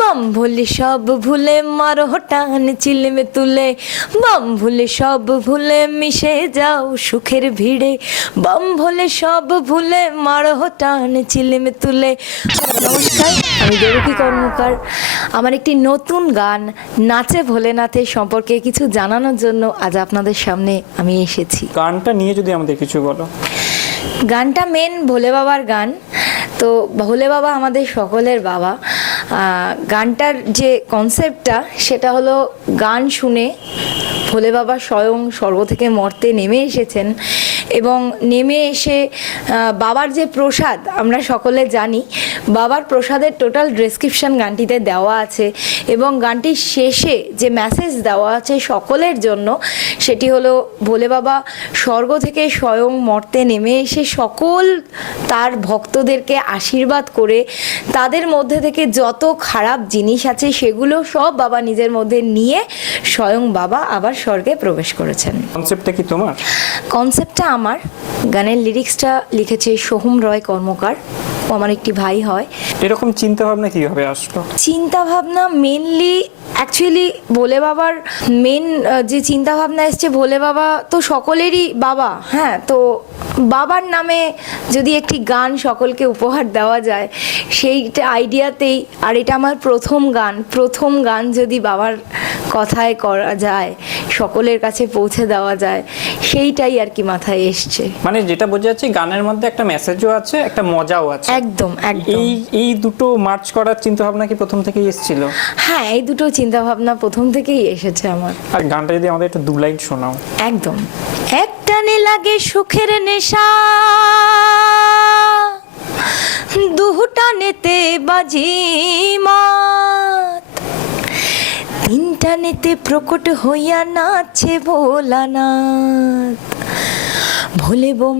বাম ভুলে সব ভুলে মারো টান চিলমে তুলে। বাম ভুলে সব ভুলে মিশে যাও সুখের ভিড়ে। বাম ভুলে সব ভুলে মারো টান চিলমে তুলে। নমস্কার আমি দেবকী কর্মকার। আমার একটি নতুন গান নাচে ভোলেনাথের সম্পর্কে কিছু জানানোর জন্য আজ আপনাদের সামনে আমি এসেছি। গানটা নিয়ে যদি আমাদের কিছু বলো। গানটা মেন ভোলে বাবার গান। তো ভোলে বাবা আমাদের সকলের বাবা। গানটার যে কনসেপ্টটা সেটা হলো গান শুনে ভোলে বাবা স্বয়ং স্বর্গ থেকে মর্তে নেমে এসেছেন। এবং নেমে এসে বাবার যে প্রসাদ, আমরা সকলে জানি, বাবার প্রসাদের টোটাল ডেসক্রিপশন গানটিতে দেওয়া আছে এবং গানটির শেষে যে মেসেজ দেওয়া আছে সকলের জন্য, সেটি হলো, ভোলে বাবা, স্বর্গ থেকে স্বয়ং মর্তে নেমে এসে সকল তার ভক্তদেরকে আশীর্বাদ করে, তাদের মধ্যে থেকে যত খারাপ জিনিস আছে, সেগুলো সব বাবা নিজের মধ্যে নিয়ে স্বয়ং বাবা আবার স্বর্গে প্রবেশ করেছেন। কনসেপ্টটা কি তোমার? কনসেপ্টটা আমার। গানের লিরিক্সটা লিখেছে সোহম রয় কর্মকার। ও আমার একটি ভাই হয়। এরকম চিন্তা ভাবনা কীভাবে আসলো? চিন্তা ভাবনা মেনলি অ্যাকচুয়ালি ভোলে বাবার মেন যে চিন্তা ভাবনা এসছে ভোলে বাবা তো সকলেরই বাবা হ্যাঁ? তো বাবার নামে যদি একটি গান সকলকে উপহার দেওয়া যায় সেইটা আইডিয়াতেই আর এটা আমার প্রথম গান। প্রথম গান যদি বাবার কথায় করা যায় সকলের কাছে পৌঁছে দেওয়া যায় সেইটাই আর কি মাথায় এসছে। মানে যেটা বোঝা যাচ্ছে গানের মধ্যে একটা মেসেজও আছে একটা মজাও আছে। একদম একদম। এই এই দুটো মার্চ করার চিন্তা ভাবনা কি প্রথম থেকেই এসেছিল? হ্যাঁ এই দুটো চিন্তা ভাবনা প্রথম থেকেই এসেছে আমার। আর গানটা যদি আমাদের একটু দু লাইন শোনাও। একদম। একটানে লাগে সুখের নেশা দুটানেতে বাজি মাত তিনটানেতে প্রকট হইয়া নাচে ভোলানাথ। ভোলে বোম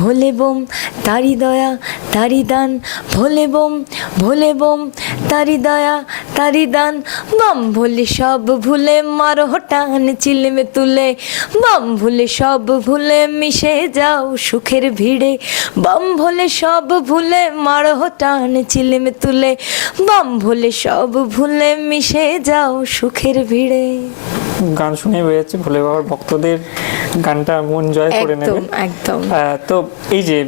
ভোলে বোম, তারি দয়া, তারি দান, ভোলে বোম ভোলে বোম, তারি দয়া, তারি দান, বাম ভোলে সব ভুলে মারো টান চিলমে তুলে, বাম ভুলে সব ভুলে মিশে যাও সুখের ভিড়ে, বাম ভোলে সব ভুলে মারো টান চিলমে তুলে, বাম ভোলে সব ভুলে মিশে যাও সুখের ভিড়ে। গান শুনে বেড়েছে ভোলে বাবার ভক্তদের গানটা মন জয় করে নেবে। একদম। তো এই যে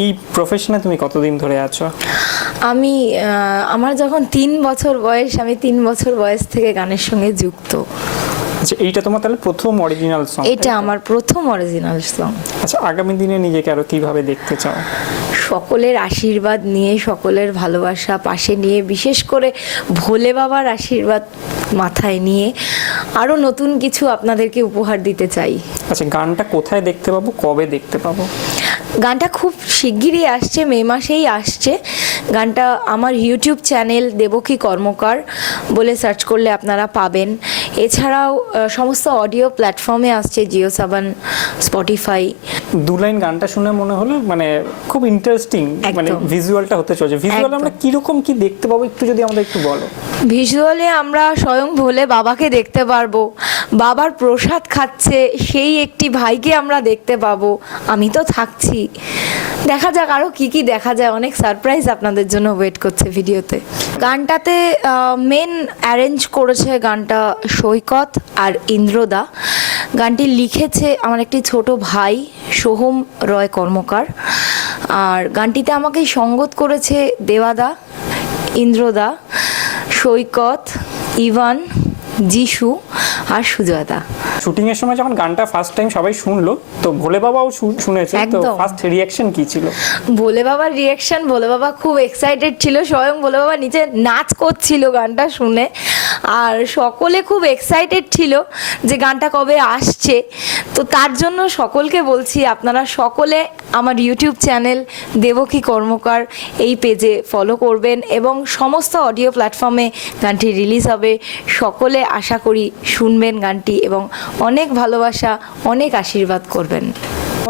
এই প্রফেশনে তুমি কতদিন ধরে আছো? আমি আমার যখন তিন বছর বয়স আমি তিন বছর বয়স থেকে গানের সঙ্গে যুক্ত। আচ্ছা এইটা তোমার তাহলে প্রথম অরিজিনাল সং এটা আমার প্রথম অরিজিনাল সং আচ্ছা আগামী দিনে নিজেকে আরও কীভাবে দেখতে চাও? সকলের আশীর্বাদ নিয়ে সকলের ভালোবাসা পাশে নিয়ে বিশেষ করে ভোলে বাবার আশীর্বাদ মাথায় নিয়ে আরও নতুন কিছু আপনাদেরকে উপহার দিতে চাই। আচ্ছা গানটা কোথায় দেখতে পাবো কবে দেখতে পাবো? গানটা খুব শিগগিরই আসছে মে মাসেই আসছে। গানটা আমার ইউটিউব চ্যানেল দেবকী কর্মকার বলে সার্চ করলে আপনারা পাবেন। এছাড়াও সমস্ত অডিও প্ল্যাটফর্মে আসছে জিও সাবান স্পটিফাই দু লাইন গানটা শুনে মনে হলো মানে খুব ইন্টারেস্টিং মানে। ভিজুয়ালটা হতে চলেছে। ভিজুয়াল। আমরা কীরকম কি দেখতে পাবো? একটু যদি আমাদের একটু বলো। ভিজুয়ালে আমরা স্বয়ং ভোলে বাবাকে দেখতে পারব। বাবার প্রসাদ খাচ্ছে, সেই একটি ভাইকে আমরা দেখতে পাবো। আমি তো থাকছি। দেখা যাক আরও কি কি দেখা যায়। অনেক সারপ্রাইজ আপনাদের জন্য ওয়েট করছে ভিডিওতে। গানটাতে মেন অ্যারেঞ্জ করেছে গানটা সৈকত আর ইন্দ্রদা। গানটি লিখেছে আমার একটি ছোট ভাই, সোহম রয় কর্মকার। আর গানটিতে আমাকে সঙ্গত করেছে দেওয়াদা, ইন্দ্রদা, সৈকত, ইভান যিশু আর সুজাতা। শুটিং এর সময় যখন গানটা ফার্স্ট টাইম সবাই শুনলো তো ভোলে বাবাও শুনেছে তো। ফার্স্ট রিয়াকশন কি ছিল? ভোলে বাবার রিয়াকশন ভোলে বাবা খুব এক্সাইটেড ছিল স্বয়ং ভোলে বাবা নিচে নাচ করছিল গানটা শুনে। আর সকলে খুব এক্সাইটেড ছিল যে গানটা কবে আসছে। তো তার জন্য সকলকে বলছি, আপনারা সকলে আমার ইউটিউব চ্যানেল দেবকী কর্মকার এই পেজে ফলো করবেন এবং সমস্ত অডিও প্ল্যাটফর্মে গানটি রিলিজ হবে। সকলে আশা করি শুনবেন গানটি এবং অনেক ভালোবাসা, অনেক আশীর্বাদ করবেন।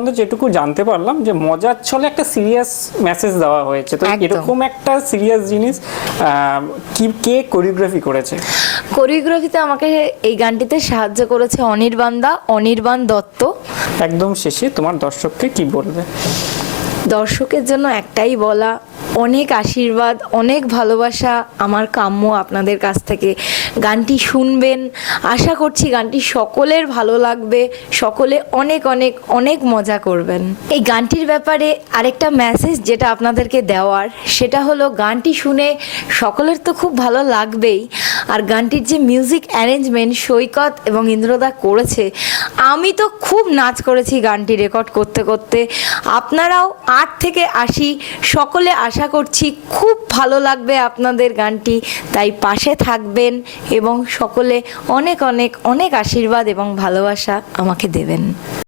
আমাদের যেটুকু জানতে পারলাম যে মজার ছলে একটা সিরিয়াস মেসেজ দেওয়া হয়েছে। তো এরকম একটা সিরিয়াস জিনিস কি কে কোরিওগ্রাফি করেছে? কোরিওগ্রাফিতে আমাকে এই গানটিতে সাহায্য করেছে অনির্বাণ দা অনির্বাণ দত্ত। একদম শেষে তোমার দর্শককে কি বলবে? দর্শকের জন্য একটাই বলা অনেক আশীর্বাদ, অনেক ভালোবাসা আমার কাম্য আপনাদের কাছ থেকে। গানটি শুনবেন। আশা করছি গানটি সকলের ভালো লাগবে, সকলে অনেক অনেক অনেক মজা করবেন। এই গানটির ব্যাপারে আরেকটা মেসেজ যেটা আপনাদেরকে দেওয়ার, সেটা হলো গানটি শুনে সকলের তো খুব ভালো লাগবেই। আর গানটির যে মিউজিক অ্যারেঞ্জমেন্ট সৈকত এবং ইন্দ্রদা করেছে, আমি তো খুব নাচ করেছি গানটি রেকর্ড করতে করতে। আপনারাও আট থেকে আশি, সকলে আশা করছি খুব ভালো লাগবে আপনাদের গানটি। তাই পাশে থাকবেন এবং সকলে অনেক অনেক অনেক আশীর্বাদ এবং ভালোবাসা আমাকে দেবেন।